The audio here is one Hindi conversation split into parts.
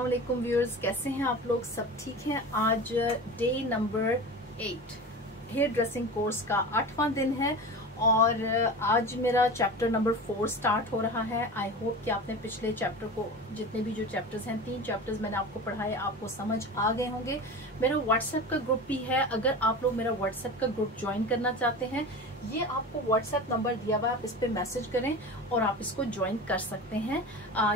अस्सलाम वालेकुम व्यूअर्स, कैसे हैं आप लोग? सब ठीक हैं। आज day number 8 hair dressing course का 8वां दिन है और आज मेरा चैप्टर नंबर 4 स्टार्ट हो रहा है। आई होप कि आपने पिछले चैप्टर को, जितने भी जो चैप्टर्स हैं, 3 चैप्टर्स मैंने आपको पढ़ाए, आपको समझ आ गए होंगे। मेरा व्हाट्सएप का ग्रुप भी है, अगर आप लोग मेरा व्हाट्सएप का ग्रुप ज्वाइन करना चाहते हैं, ये आपको व्हाट्सएप नंबर दिया हुआ है, आप इस पे मैसेज करें और आप इसको ज्वाइन कर सकते हैं।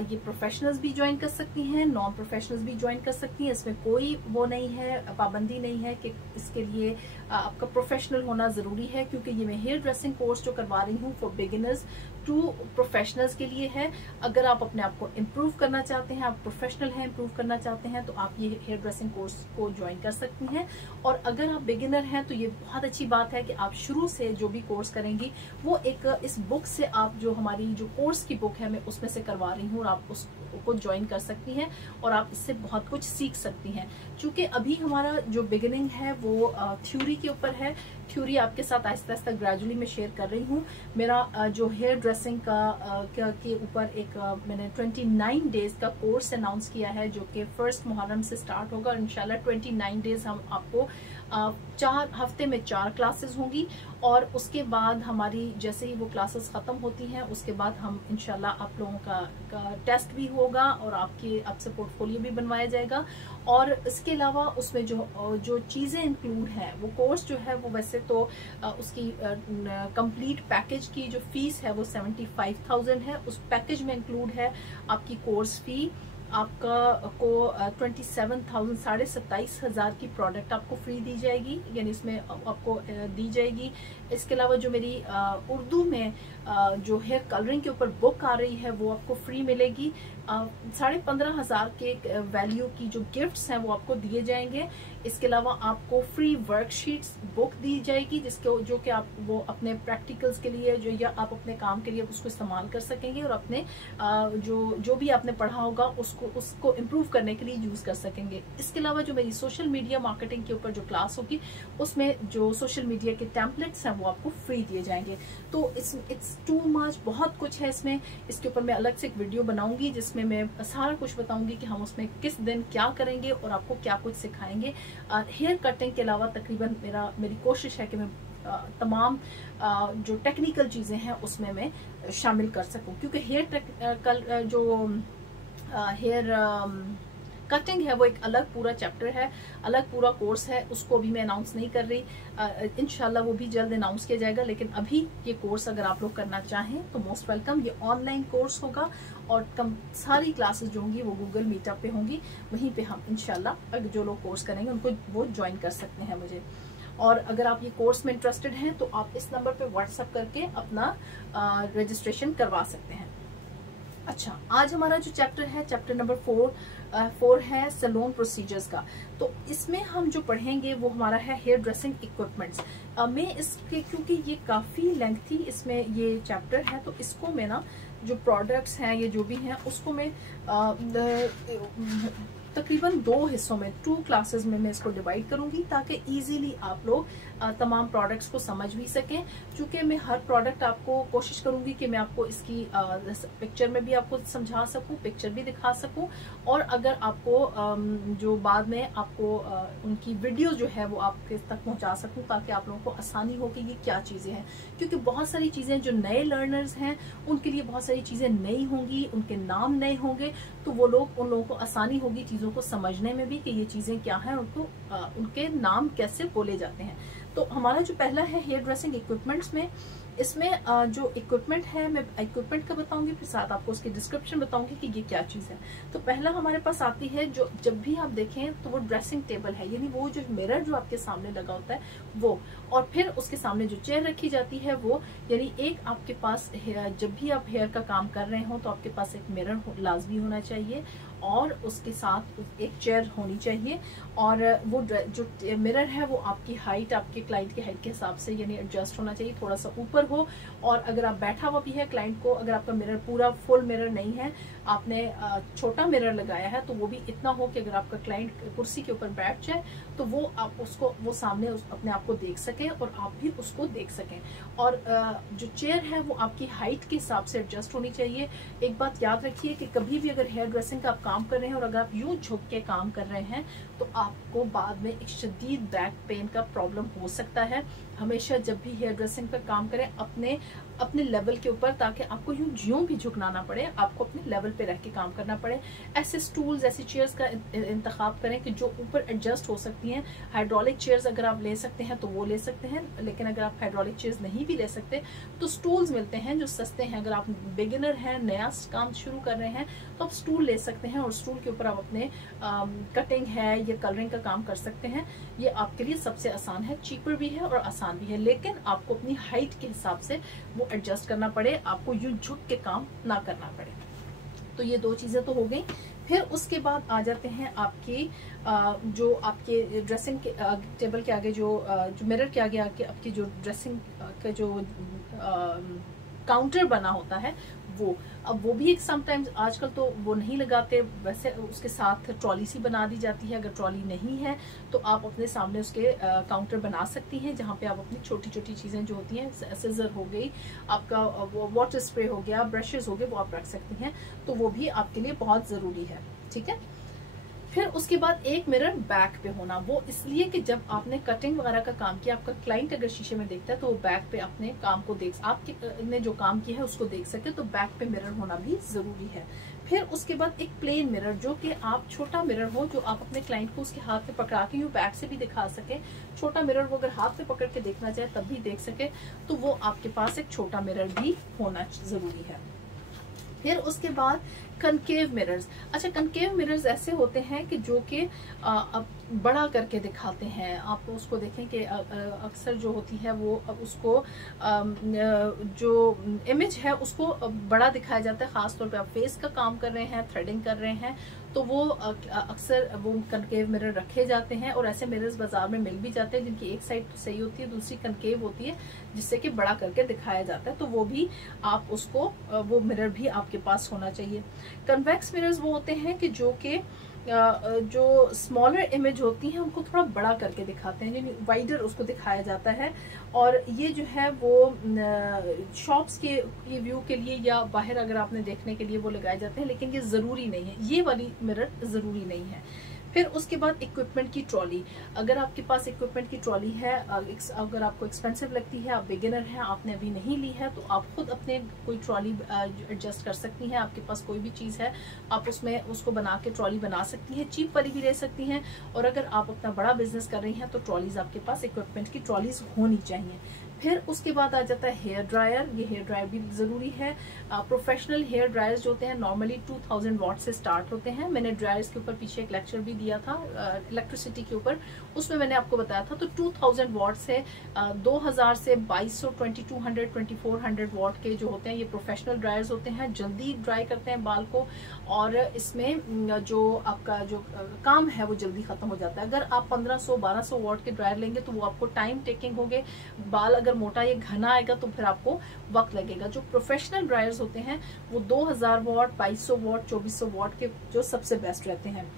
ये प्रोफेशनल्स भी ज्वाइन कर सकती हैं, नॉन प्रोफेशनल्स भी ज्वाइन कर सकती हैं। इसमें कोई वो नहीं है, पाबंदी नहीं है कि इसके लिए आपका प्रोफेशनल होना जरूरी है, क्योंकि ये मैं हेयर ड्रेसिंग कोर्स जो करवा रही हूँ फॉर बिगिनर्स टू प्रोफेशनल्स के लिए है। अगर आप अपने आप को इम्प्रूव करना चाहते हैं, आप प्रोफेशनल हैं, इम्प्रूव करना चाहते हैं, तो आप ये हेयर ड्रेसिंग कोर्स को ज्वाइन कर सकती हैं। और अगर आप बिगिनर हैं तो ये बहुत अच्छी बात है कि आप शुरू से जो भी कोर्स करेंगी वो एक इस बुक से, आप जो हमारी जो कोर्स की बुक है मैं उसमें से करवा रही हूँ और आप उसको ज्वाइन कर सकती हैं और आप इससे बहुत कुछ सीख सकती हैं। क्योंकि अभी हमारा जो बिगिनिंग है वो थ्योरी के ऊपर है। थ्योरी आपके साथ आहिस्ता आहिस्ता ग्रेजुअली मैं शेयर कर रही हूँ। मेरा जो हेयर ड्रेसिंग के ऊपर एक मैंने 29 डेज का कोर्स अनाउंस किया है, जो कि 1 मुहर्रम से स्टार्ट होगा और इंशाल्लाह 29 डेज हम आपको 4 हफ्ते में 4 क्लासेस होंगी और उसके बाद हमारी जैसे ही वो क्लासेस खत्म होती हैं उसके बाद हम इंशाल्लाह आप लोगों का टेस्ट भी होगा और आपसे पोर्टफोलियो भी बनवाया जाएगा। और इसके अलावा उसमें जो चीज़ें इंक्लूड हैं, वो कोर्स जो है वो वैसे तो उसकी कंप्लीट पैकेज की जो फीस है वो 75,000 है। उस पैकेज में इंक्लूड है आपकी कोर्स फी, आपका को 27,000 27,500 की प्रोडक्ट आपको फ्री दी जाएगी, यानी इसमें आपको दी जाएगी। इसके अलावा जो मेरी उर्दू में जो हेयर कलरिंग के ऊपर बुक आ रही है वो आपको फ्री मिलेगी। 15,500 के वैल्यू की जो गिफ्ट्स हैं वो आपको दिए जाएंगे। इसके अलावा आपको फ्री वर्कशीट्स बुक दी जाएगी, जो कि आप वो अपने प्रैक्टिकल्स के लिए या आप अपने काम के लिए उसको इस्तेमाल कर सकेंगे और अपने जो भी आपने पढ़ा होगा उसको इम्प्रूव करने के लिए यूज कर सकेंगे। इसके अलावा जो मेरी सोशल मीडिया मार्केटिंग के ऊपर जो क्लास होगी उसमें जो सोशल मीडिया के टेम्पलेट्स हैं वो आपको फ्री दिए जाएंगे। तो इट्स टू मच, बहुत कुछ है इसमें। इसके ऊपर मैं अलग से एक वीडियो बनाऊंगी जिसमें मैं सारा कुछ बताऊंगी कि हम उसमें किस दिन क्या करेंगे और आपको क्या कुछ सिखाएंगे। हेयर कटिंग के अलावा तकरीबन मेरी कोशिश है कि मैं तमाम जो टेक्निकल चीजें हैं उसमें मैं शामिल कर सकूं, क्योंकि हेयर कटिंग है वो एक अलग पूरा चैप्टर है, अलग पूरा कोर्स है। उसको भी मैं अनाउंस नहीं कर रही, इंशाल्लाह वो भी जल्द अनाउंस किया जाएगा। लेकिन अभी ये कोर्स अगर आप लोग करना चाहें तो मोस्ट वेलकम। ये ऑनलाइन कोर्स होगा और सारी क्लासेस जो होंगी वो गूगल मीटअप पे होंगी, वहीं पे हम इंशाल्लाह जो लोग कोर्स करेंगे उनको वो ज्वाइन कर सकते हैं मुझे। और अगर आप ये कोर्स में इंटरेस्टेड हैं तो आप इस नंबर पे व्हाट्सएप करके अपना रजिस्ट्रेशन करवा सकते हैं। अच्छा, आज हमारा जो चैप्टर है, चैप्टर नंबर 4 है सैलून प्रोसीजर्स का। तो इसमें हम जो पढ़ेंगे वो हमारा है हेयर ड्रेसिंग इक्विपमेंट्स। मैं इसके, क्योंकि ये काफ़ी लेंथी इसमें ये चैप्टर है, तो इसको मैं ना जो प्रोडक्ट्स हैं, ये जो भी हैं, उसको मैं तकरीबन 2 हिस्सों में, 2 क्लासेस में मैं इसको डिवाइड करूंगी ताकि इजीली आप लोग तमाम प्रोडक्ट्स को समझ भी सकें। क्योंकि मैं हर प्रोडक्ट आपको कोशिश करूंगी कि मैं आपको इसकी पिक्चर में भी आपको समझा सकूं, पिक्चर भी दिखा सकूं, और अगर आपको जो बाद में आपको उनकी वीडियो जो है वो आपके तक पहुंचा सकूं ताकि आप लोगों को आसानी हो कि ये क्या चीज़ें हैं। क्योंकि बहुत सारी चीज़ें जो नए लर्नर्स हैं उनके लिए बहुत सारी चीज़ें नई होंगी, उनके नाम नए होंगे, तो उन लोगों को आसानी होगी चीज़ों को समझने में भी कि ये चीज़ें क्या हैं, उनके नाम कैसे बोले जाते हैं। तो हमारा जो पहला है हेयर ड्रेसिंग इक्विपमेंट्स में, इसमें जो इक्विपमेंट है मैं इक्विपमेंट का बताऊंगी, फिर साथ आपको उसकी डिस्क्रिप्शन बताऊंगी कि ये क्या चीज़ है। तो पहला हमारे पास आती है, जो जब भी आप देखें तो वो ड्रेसिंग टेबल है, यानी वो जो मिरर जो आपके सामने लगा होता है वो, और फिर उसके सामने जो चेयर रखी जाती है वो, यानी एक आपके पास जब भी आप हेयर का काम कर रहे हो तो आपके पास एक मिरर लाजमी होना चाहिए और उसके साथ एक चेयर होनी चाहिए। और वो जो मिरर है वो आपकी हाइट, आपके क्लाइंट की हाइट के हिसाब से यानी एडजस्ट होना चाहिए, थोड़ा सा ऊपर हो। और अगर आप बैठा हुआ भी है क्लाइंट को, अगर आपका मिरर पूरा फुल मिरर नहीं है, आपने छोटा मिरर लगाया है, तो वो भी इतना हो कि अगर आपका क्लाइंट कुर्सी के ऊपर बैठ जाए तो वो आप उसको वो सामने अपने आप को देख सकें और आप भी उसको देख सकें। और जो चेयर है वो आपकी हाइट के हिसाब से एडजस्ट होनी चाहिए। एक बात याद रखिए कि कभी भी अगर हेयर ड्रेसिंग का आप काम कर रहे हैं और अगर आप यूं झुक के काम कर रहे हैं तो आपको बाद में एक शदीद बैक पेन का प्रॉब्लम हो सकता है। हमेशा जब भी हेयर ड्रेसिंग पर काम करें अपने लेवल के ऊपर, ताकि आपको यूं भी झुकना ना पड़े, आपको अपने लेवल पे रह के काम करना पड़े। ऐसे स्टूल्स, ऐसी चेयर्स का इंतखाब करें कि जो ऊपर एडजस्ट हो सकती हैं। हाइड्रोलिक चेयर्स अगर आप ले सकते हैं तो वो ले सकते हैं, लेकिन अगर आप हाइड्रोलिक चेयर्स नहीं भी ले सकते तो स्टूल्स मिलते हैं जो सस्ते हैं। अगर आप बिगिनर हैं, नया काम शुरू कर रहे हैं, तो आप स्टूल ले सकते हैं और स्टूल के ऊपर आप अपने कटिंग है या कलरिंग का काम कर सकते हैं। ये आपके लिए सबसे आसान है, चीपर भी है और आसान भी है, लेकिन आपको अपनी हाइट के हिसाब से वो एडजस्ट करना पड़े, आपको यूं झुक के काम ना करना पड़े। तो ये दो चीजें तो हो गई। फिर उसके बाद आ जाते हैं आपकी जो आपके ड्रेसिंग के टेबल के आगे जो मिरर के आगे आपकी जो ड्रेसिंग का जो काउंटर बना होता है वो, अब वो भी एक समटाइम्स आजकल तो वो नहीं लगाते, वैसे उसके साथ ट्रॉली सी बना दी जाती है। अगर ट्रॉली नहीं है तो आप अपने सामने उसके काउंटर बना सकती हैं, जहाँ पे आप अपनी छोटी छोटी चीजें जो होती हैं, सिजर हो गई, आपका वाटर स्प्रे हो गया, ब्रशेस हो गए, वो आप रख सकती हैं। तो वो भी आपके लिए बहुत जरूरी है, ठीक है। फिर उसके बाद एक मिरर बैक पे होना, वो इसलिए कि जब आपने कटिंग वगैरह का काम किया, आपका क्लाइंट अगर शीशे में देखता है तो वो बैक पे अपने काम को आपने जो काम किया है उसको देख सके, तो बैक पे मिरर होना भी जरूरी है। फिर उसके बाद एक प्लेन मिरर, जो कि आप छोटा मिरर हो, जो आप अपने क्लाइंट को उसके हाथ में पकड़ा के यूं बैक से भी दिखा सके। छोटा मिरर वो अगर हाथ में पकड़ के देखना चाहे तब भी देख सके, तो वो आपके पास एक छोटा मिरर भी होना जरूरी है। फिर उसके बाद कनकेव मिरर्स। अच्छा, कनकेव मिरर्स ऐसे होते हैं कि जो कि बड़ा करके दिखाते हैं। आप उसको देखें कि अक्सर जो होती है वो उसको जो इमेज है उसको बड़ा दिखाया जाता है। खासतौर पे आप फेस का काम कर रहे हैं, थ्रेडिंग कर रहे हैं, तो वो अक्सर वो कनकेव मिरर रखे जाते हैं। और ऐसे मिरर्स बाजार में मिल भी जाते हैं जिनकी एक साइड तो सही होती है, दूसरी कनकेव होती है, जिससे कि बड़ा करके दिखाया जाता है। तो वो भी आप उसको वो मिरर भी आपके पास होना चाहिए। कन्वेक्स मिरर्स वो होते हैं कि जो कि जो स्मॉलर इमेज होती है उनको थोड़ा बड़ा करके दिखाते हैं, यानी वाइडर उसको दिखाया जाता है। और ये जो है वो शॉप्स के व्यू के लिए या बाहर अगर आपने देखने के लिए वो लगाए जाते हैं, लेकिन ये जरूरी नहीं है, ये वाली मिरर जरूरी नहीं है। फिर उसके बाद इक्विपमेंट की ट्रॉली। अगर आपके पास इक्विपमेंट की ट्रॉली है, अगर आपको एक्सपेंसिव लगती है, आप बिगिनर हैं, आपने अभी नहीं ली है, तो आप खुद अपने कोई ट्रॉली एडजस्ट कर सकती हैं। आपके पास कोई भी चीज़ है, आप उसमें उसको बना के ट्रॉली बना सकती हैं, चीप वाली भी ले सकती हैं। और अगर आप अपना बड़ा बिजनेस कर रही हैं तो ट्रॉलीज आपके पास इक्विपमेंट की ट्रॉलीज होनी चाहिए। फिर उसके बाद आ जाता है हेयर ड्रायर। ये हेयर ड्रायर भी जरूरी है। प्रोफेशनल हेयर ड्रायर्स जो होते हैं नॉर्मली 2000 वॉट से स्टार्ट होते हैं। मैंने ड्रायर्स के ऊपर पीछे एक लेक्चर भी दिया था इलेक्ट्रिसिटी के ऊपर, उसमें मैंने आपको बताया था। तो 2000 वॉट से 2000 से 2200, 2200, 2400 वॉट के जो होते हैं ये प्रोफेशनल ड्रायर्स होते हैं। जल्दी ड्राई करते हैं बाल को और इसमें जो आपका जो काम है वो जल्दी खत्म हो जाता है। अगर आप 1500, 1200 वॉट के ड्रायर लेंगे तो वो आपको टाइम टेकिंग होंगे। बाल अगर मोटा या घना आएगा तो फिर आपको वक्त लगेगा। जो प्रोफेशनल ड्रायर्स होते हैं वो 2000 वॉट, 2200 वॉट, 2400 वॉट के जो सबसे बेस्ट रहते हैं।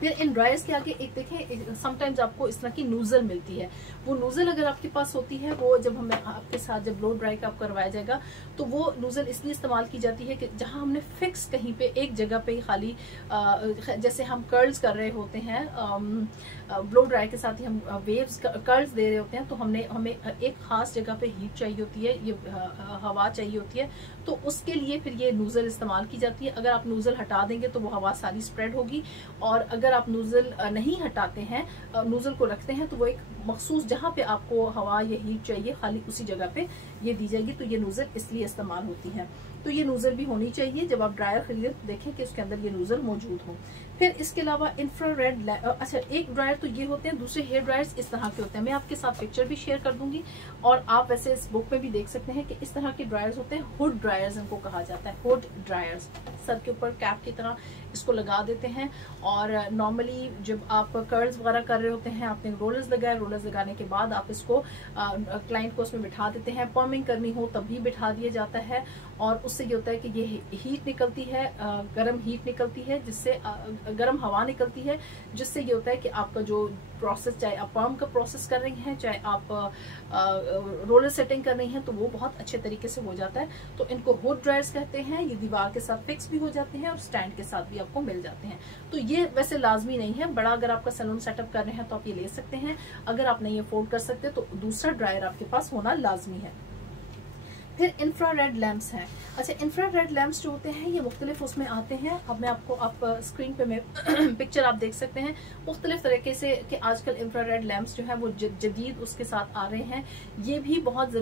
फिर इन ड्रायर्स के आगे एक देखें, समटाइम्स आपको इस तरह की नूजल मिलती है। वो नूजल अगर आपके पास होती है, वो जब हमें आपके साथ जब ब्लो ड्राई का आप करवाया जाएगा तो वो नूजल इसलिए इस्तेमाल की जाती है कि जहां हमने फिक्स कहीं पे एक जगह पे ही खाली जैसे हम कर्ल्स कर रहे होते हैं, ब्लो ड्राई के साथ ही हम वेव्स कर्ल्स दे रहे होते हैं, तो हमें एक खास जगह पे हीट चाहिए होती है, ये हवा चाहिए होती है, तो उसके लिए फिर ये नूजल इस्तेमाल की जाती है। अगर आप नूजल हटा देंगे तो वो हवा सारी स्प्रेड होगी, और अगर आप नूजल नहीं हटाते हैं, नूजल को रखते हैं, तो वो एक मखसूस जहां पे आपको हवा या हीट चाहिए खाली उसी जगह पे ये दी जाएगी। तो ये नूजल इसलिए इस्तेमाल होती है। तो ये नूजल भी होनी चाहिए। जब आप ड्रायर खरीदें तो देखें कि उसके अंदर ये नूजल मौजूद हो। फिर इसके अलावा इंफ्रारेड, अच्छा एक ड्रायर तो ये होते हैं, दूसरे हेयर ड्रायर्स इस तरह के होते हैं। मैं आपके साथ पिक्चर भी शेयर कर दूंगी और आप वैसे इस बुक में भी देख सकते हैं कि इस तरह के ड्रायर्स होते हैं। हुड ड्रायर्स इनको कहा जाता है, हुड ड्रायर्स। सर के ऊपर कैप की तरह इसको लगा देते हैं और नॉर्मली जब आप कर्ल्स वगैरह कर रहे होते हैं, आपने रोलर्स लगाए, रोलर्स लगाने के बाद आप इसको क्लाइंट को उसमें बिठा देते हैं। पर्मिंग करनी हो तब भी बिठा दिया जाता है और उससे ये होता है कि ये हीट निकलती है, गर्म हीट निकलती है, जिससे गर्म हवा निकलती है, जिससे ये होता है कि आपका जो प्रोसेस, चाहे आप पर्म का प्रोसेस कर रही हैं, चाहे आप रोलर सेटिंग कर रही हैं, तो वो बहुत अच्छे तरीके से हो जाता है। तो इनको हुड ड्रायर्स कहते हैं। ये दीवार के साथ फिक्स भी हो जाते हैं और स्टैंड के साथ भी आपको मिल जाते हैं। तो ये वैसे लाजमी नहीं है, बड़ा अगर आपका सैलून सेटअप कर रहे हैं तो आप ये ले सकते हैं। अगर आप नहीं अफोर्ड कर सकते तो दूसरा ड्रायर आपके पास होना लाजमी है। फिर इंफ्रारेड लैंप्स हैं। अच्छा, इंफ्रारेड लैंप्स जो होते हैं ये मुख्तलिफ उसमें आते हैं। अब मैं आपको, आप स्क्रीन पे में पिक्चर आप देख सकते हैं मुख्तलिफ तरीके से कि आजकल इंफ्रारेड लैंप्स जो है वो जदीद उसके साथ आ रहे हैं। ये भी बहुत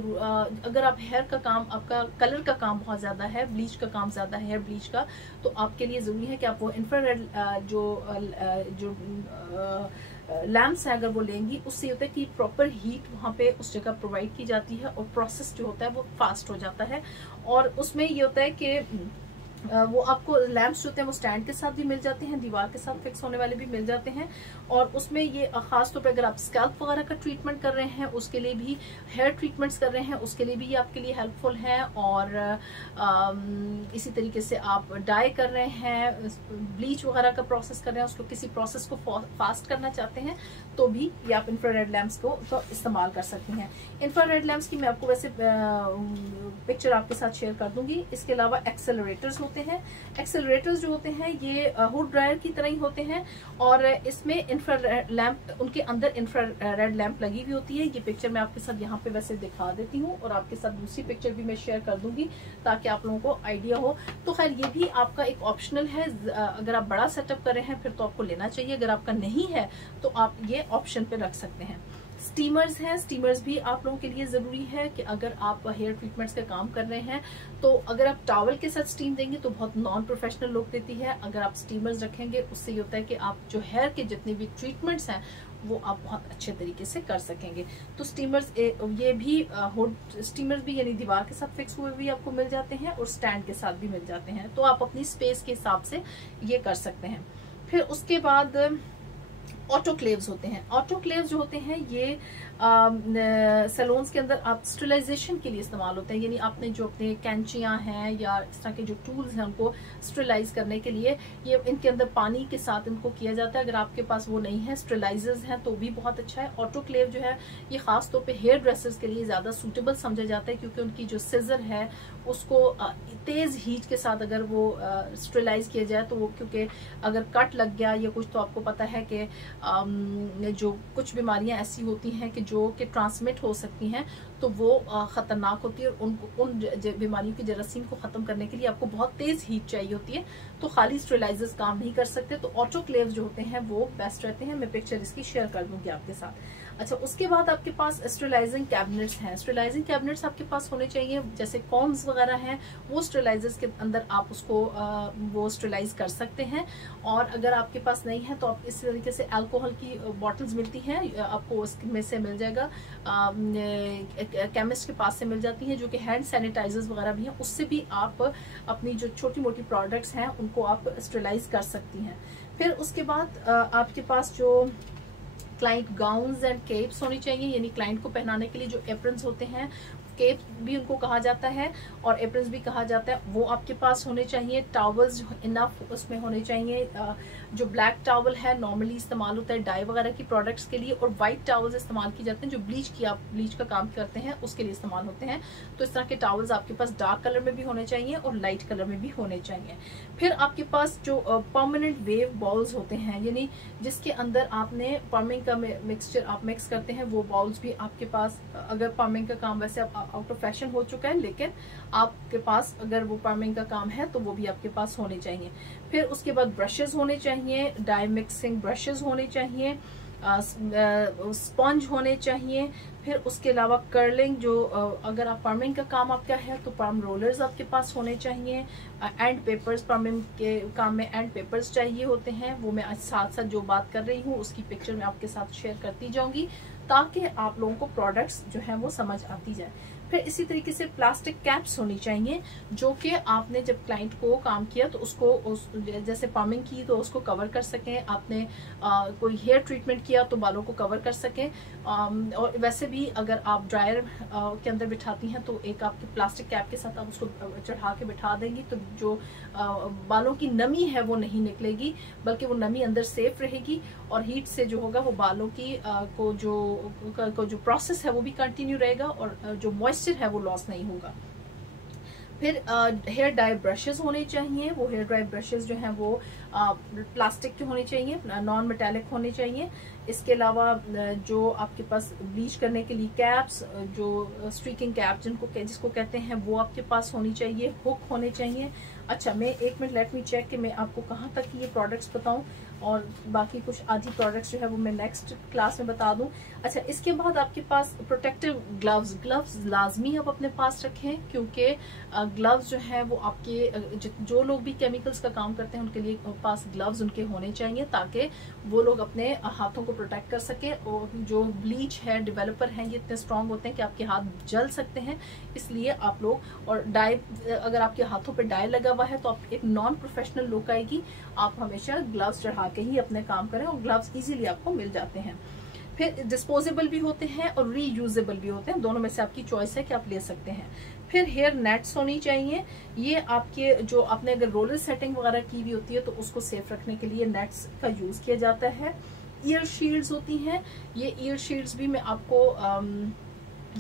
अगर आप हेयर का काम, आपका कलर का काम बहुत ज़्यादा है, ब्लीच का काम ज़्यादा है, हेयर ब्लीच का, तो आपके लिए ज़रूरी है कि आप वो इंफ्रारेड जो लैम्प्स है अगर वो लेंगी, उससे ये होता है कि प्रॉपर हीट वहाँ पे उस जगह प्रोवाइड की जाती है और प्रोसेस जो होता है वो फास्ट हो जाता है। और उसमें ये होता है कि वो आपको लैंप्स जो होते हैं वो स्टैंड के साथ भी मिल जाते हैं, दीवार के साथ फिक्स होने वाले भी मिल जाते हैं। और उसमें ये खास तौर पे अगर आप स्कैल्प वगैरह का ट्रीटमेंट कर रहे हैं, उसके लिए भी, हेयर ट्रीटमेंट्स कर रहे हैं उसके लिए भी ये आपके लिए हेल्पफुल है। और इसी तरीके से आप डाई कर रहे हैं, ब्लीच वगैरह का प्रोसेस कर रहे हैं, उसको किसी प्रोसेस को फास्ट करना चाहते हैं तो भी ये आप इंफ्रारेड लैंप्स को तो इस्तेमाल कर सकती हैं। इंफ्रारेड लैंप्स की मैं आपको वैसे पिक्चर आपके साथ शेयर कर दूंगी। इसके अलावा एक्सेलरेटर्स होते हैं। एक्सेलरेटर्स जो होते हैं ये हुड ड्रायर की तरह ही होते हैं और इसमें इंफ्रारेड लैंप, उनके अंदर इंफ्रारेड लैंप लगी हुई होती है। ये पिक्चर मैं आपके साथ यहाँ पे वैसे दिखा देती हूँ और आपके साथ दूसरी पिक्चर भी मैं शेयर कर दूंगी ताकि आप लोगों को आइडिया हो। तो खैर ये भी आपका एक ऑप्शनल है, अगर आप बड़ा सेटअप कर रहे हैं फिर तो आपको लेना चाहिए, अगर आपका नहीं है तो आप ये ऑप्शन पे रख सकते हैं। स्टीमर्स हैं। स्टीमर्स भी आप लोगों के लिए जरूरी है कि अगर आप हेयर ट्रीटमेंट्स का काम कर रहे हैं तो अगर आप टॉवल के साथ स्टीम देंगे तो बहुत नॉन प्रोफेशनल लुक देती है। अगर आप स्टीमर्स रखेंगे उससे ये होता है कि आप जो हेयर के जितने भी ट्रीटमेंट्स हैं वो आप बहुत अच्छे तरीके से कर सकेंगे। तो स्टीमर्स ये भी स्टीमर्स भी यानी दीवार के साथ फिक्स हुए भी आपको मिल जाते हैं और स्टैंड के साथ भी मिल जाते हैं। तो आप अपनी स्पेस के हिसाब से ये कर सकते हैं। फिर उसके बाद ऑटोक्लेव्स होते हैं। ऑटोक्लेव्स जो होते हैं ये सैलून्स के अंदर आप स्टरलाइजेशन के लिए इस्तेमाल होते हैं, यानी आपने जो अपने कैंचियां हैं या इस तरह के जो टूल्स हैं उनको स्टरलाइज करने के लिए ये इनके अंदर पानी के साथ इनको किया जाता है। अगर आपके पास वो नहीं है, स्टरलाइजर्स हैं, तो भी बहुत अच्छा है। ऑटोक्लेव जो है ये खास तौर पे हेयर ड्रेसर्स के लिए ज्यादा सूटेबल समझा जाता है क्योंकि उनकी जो सिजर है उसको तेज हीट के साथ अगर वो स्टरलाइज किया जाए तो वो, क्योंकि अगर कट लग गया या कुछ, तो आपको पता है कि जो कुछ बीमारियां ऐसी होती हैं कि जो कि ट्रांसमिट हो सकती हैं तो वो खतरनाक होती है और उनको, उन बीमारियों की जरासीम को खत्म करने के लिए आपको बहुत तेज हीट चाहिए होती है, तो खाली स्टरलाइजर्स काम नहीं कर सकते। तो ऑटोक्लेव जो होते हैं वो बेस्ट रहते हैं। मैं पिक्चर इसकी शेयर कर दूंगी आपके साथ। अच्छा, उसके बाद आपके पास स्टरलाइजिंग कैबिनेट्स हैं। स्टरलाइजिंग कैबिनेट्स आपके पास होने चाहिए, जैसे कॉम्स वगैरह हैं वो स्टरलाइजर्स के अंदर आप उसको वो स्टरलाइज कर सकते हैं। और अगर आपके पास नहीं है तो आप इस तरीके से अल्कोहल की बॉटल्स मिलती हैं, आपको उसमें से मिल जाएगा, केमिस्ट के पास से मिल जाती हैं, जो कि हैंड सैनिटाइजर्स वगैरह भी हैं, उससे भी आप अपनी जो छोटी मोटी प्रोडक्ट्स हैं उनको आप स्टरलाइज कर सकती हैं। फिर उसके बाद आपके पास जो क्लाइंट गाउन्स एंड केप्स होनी चाहिए, यानी क्लाइंट को पहनाने के लिए जो एप्रन्स होते हैं, केप भी उनको कहा जाता है और एप्रन्स भी कहा जाता है, वो आपके पास होने चाहिए। टॉवल्स इनफ उसमें होने चाहिए। जो ब्लैक टॉवल है नॉर्मली इस्तेमाल होता है डाई वगैरह की प्रोडक्ट्स के लिए, और वाइट टॉवल्स इस्तेमाल किए जाते हैं जो ब्लीच का काम करते हैं उसके लिए इस्तेमाल होते हैं। तो इस तरह के टॉवल्स आपके पास डार्क कलर में भी होने चाहिए और लाइट कलर में भी होने चाहिए। फिर आपके पास जो परमानेंट वेव बॉल्स होते हैं, यानी जिसके अंदर आपने पर्मिंग का मिक्सचर आप मिक्स करते हैं, वो बॉल्स भी आपके पास, अगर पर्मिंग का काम वैसे आउट ऑफ फैशन हो चुका है लेकिन आपके पास अगर वो पर्मिंग का काम है तो वो भी आपके पास होने चाहिए। फिर उसके बाद ब्रशेस होने चाहिए, डाई मिक्सिंग ब्रशेस होने चाहिए, स्पंज होने चाहिए। फिर उसके अलावा कर्लिंग, जो अगर आप पर्मिंग का काम आपका है तो पर्म रोलर्स आपके पास होने चाहिए। एंड पेपर्स, पर्मिंग के काम में एंड पेपर्स चाहिए होते हैं, वो मैं साथ साथ जो बात कर रही हूँ उसकी पिक्चर मैं आपके साथ शेयर करती जाऊंगी ताकि आप लोगों को प्रोडक्ट्स जो है वो समझ आती जाए। फिर इसी तरीके से प्लास्टिक कैप्स होनी चाहिए, जो कि आपने जब क्लाइंट को काम किया तो उसको जैसे पामिंग की तो उसको कवर कर सकें, आपने कोई हेयर ट्रीटमेंट किया तो बालों को कवर कर सकें। और वैसे भी अगर आप ड्रायर के अंदर बिठाती हैं तो एक आपके प्लास्टिक कैप के साथ आप उसको चढ़ा के बिठा देंगी तो जो बालों की नमी है वो नहीं निकलेगी, बल्कि वो नमी अंदर सेफ रहेगी और हीट से जो होगा वो बालों की को जो प्रोसेस है वो भी कंटिन्यू रहेगा और जो मॉइस्चर है वो लॉस नहीं होगा। फिर हेयर डाई ब्रशेस होने चाहिए। वो हेयर डाई ब्रशेस जो हैं वो प्लास्टिक के होने चाहिए, नॉन मेटालिक होने चाहिए। इसके अलावा जो आपके पास ब्लीच करने के लिए कैप्स, जो स्ट्रीकिंग कैप जिसको कहते हैं, वो आपके पास होनी चाहिए। हुक होने चाहिए। अच्छा, मैं एक मिनट, लेट मी चेक कि मैं आपको कहाँ तक ये प्रोडक्ट्स बताऊं और बाकी कुछ आधी प्रोडक्ट्स जो है वो मैं नेक्स्ट क्लास में बता दूं। अच्छा, इसके बाद आपके पास प्रोटेक्टिव ग्लव्स लाजमी आप अपने पास रखें, क्योंकि ग्लव्स जो है वो आपके जो लोग भी केमिकल्स का काम करते हैं उनके लिए पास ग्लव्स उनके होने चाहिए, ताकि वो लोग अपने हाथों को प्रोटेक्ट कर सके। और जो ब्लीच है, डेवलपर हैं, ये इतने स्ट्रांग होते हैं कि आपके हाथ जल सकते हैं, इसलिए आप लोग, और डाई, अगर आपके हाथों पे डाई लगा हुआ है तो आप एक नॉन प्रोफेशनल लुक आएगी। आप हमेशा ग्लव्स चढ़ा के ही अपने काम करें और ग्लव्स इजीली आपको मिल जाते हैं। फिर डिस्पोजेबल भी होते हैं और रीयूजेबल भी होते हैं, दोनों में से आपकी चॉइस है कि आप ले सकते हैं। फिर हेयर नेट्स होनी चाहिए। ये आपके जो आपने अगर रोलर सेटिंग वगैरह की हुई होती है तो उसको सेफ रखने के लिए नेट्स का यूज किया जाता है। ईयर शील्ड्स होती हैं। ये ईयर शील्ड्स भी मैं आपको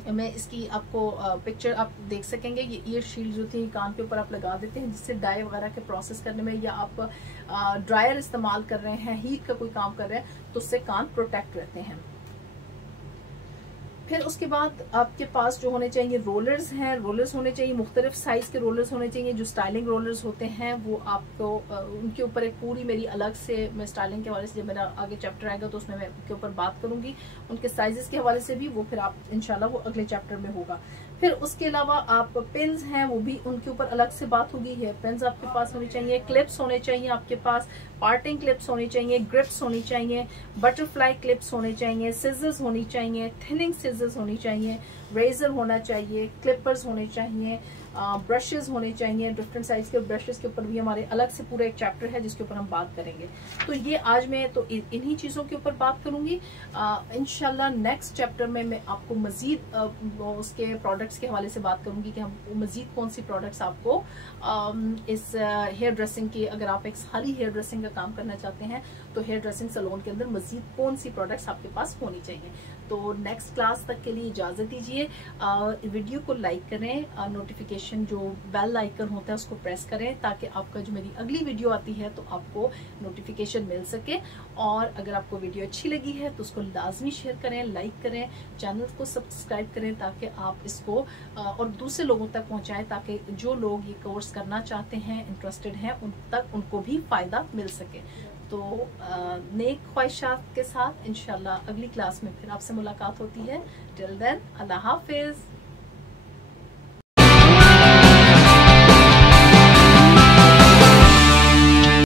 मैं इसकी आपको पिक्चर आप देख सकेंगे। ये ईयर शील्ड जो थी कान के ऊपर आप लगा देते हैं, जिससे डाई वगैरह के प्रोसेस करने में, या आप ड्रायर इस्तेमाल कर रहे हैं, हीट का कोई काम कर रहे हैं, तो उससे कान प्रोटेक्ट रहते हैं। फिर उसके बाद आपके पास जो होने चाहिए रोलर्स हैं। रोलर्स होने चाहिए, मुख्तलिफ साइज के रोलर्स होने चाहिए। जो स्टाइलिंग रोलर्स होते हैं वो आपको उनके ऊपर एक पूरी मेरी अलग से, मैं स्टाइलिंग के हवाले से जब मेरा आगे चैप्टर आएगा तो उसमें मैं उनके ऊपर बात करूंगी, उनके साइजेस के हवाले से भी। वो फिर आप इंशाल्लाह वो अगले चैप्टर में होगा। फिर उसके अलावा आप पिन्स हैं, वो भी उनके ऊपर अलग से बात होगी। है पिन्स आपके पास होनी चाहिए, क्लिप्स होने चाहिए आपके पास, पार्टिंग क्लिप्स होनी चाहिए, ग्रिप्स होनी चाहिए, बटरफ्लाई क्लिप्स होने चाहिए, सिजर्स होनी चाहिए, थिनिंग सिजर्स होनी चाहिए, रेजर होना चाहिए, क्लिपर्स होने चाहिए, ब्रशेस होने चाहिए। डिफरेंट साइज के ब्रशेस के ऊपर भी हमारे अलग से पूरा एक चैप्टर है जिसके ऊपर हम बात करेंगे। तो ये आज मैं तो इन्हीं चीज़ों के ऊपर बात करूंगी। इंशाल्लाह नेक्स्ट चैप्टर में मैं आपको मजीद उसके प्रोडक्ट्स के हवाले से बात करूंगी कि हम मजीद कौन सी प्रोडक्ट्स आपको इस हेयर ड्रेसिंग की, अगर आप एक खाली हेयर ड्रेसिंग का काम करना चाहते हैं तो हेयर ड्रेसिंग सैलून के अंदर मजीद कौन सी प्रोडक्ट्स आपके पास होनी चाहिए। तो नेक्स्ट क्लास तक के लिए इजाज़त दीजिए। वीडियो को लाइक करें, नोटिफिकेशन जो बेल आइकन होता है उसको प्रेस करें, ताकि आपका जो मेरी अगली वीडियो आती है तो आपको नोटिफिकेशन मिल सके। और अगर आपको वीडियो अच्छी लगी है तो उसको लाजमी शेयर करें, लाइक करें, चैनल को सब्सक्राइब करें, ताकि आप इसको और दूसरे लोगों तक पहुँचाएँ, ताकि जो लोग ये कोर्स करना चाहते हैं, इंटरेस्टेड हैं, उन तक उनको भी फ़ायदा मिल सके। तो नेक ख्वाहिशात के साथ इंशाल्लाह अगली क्लास में फिर आपसे मुलाकात होती है। टिल देन, अल्लाह हाफिज।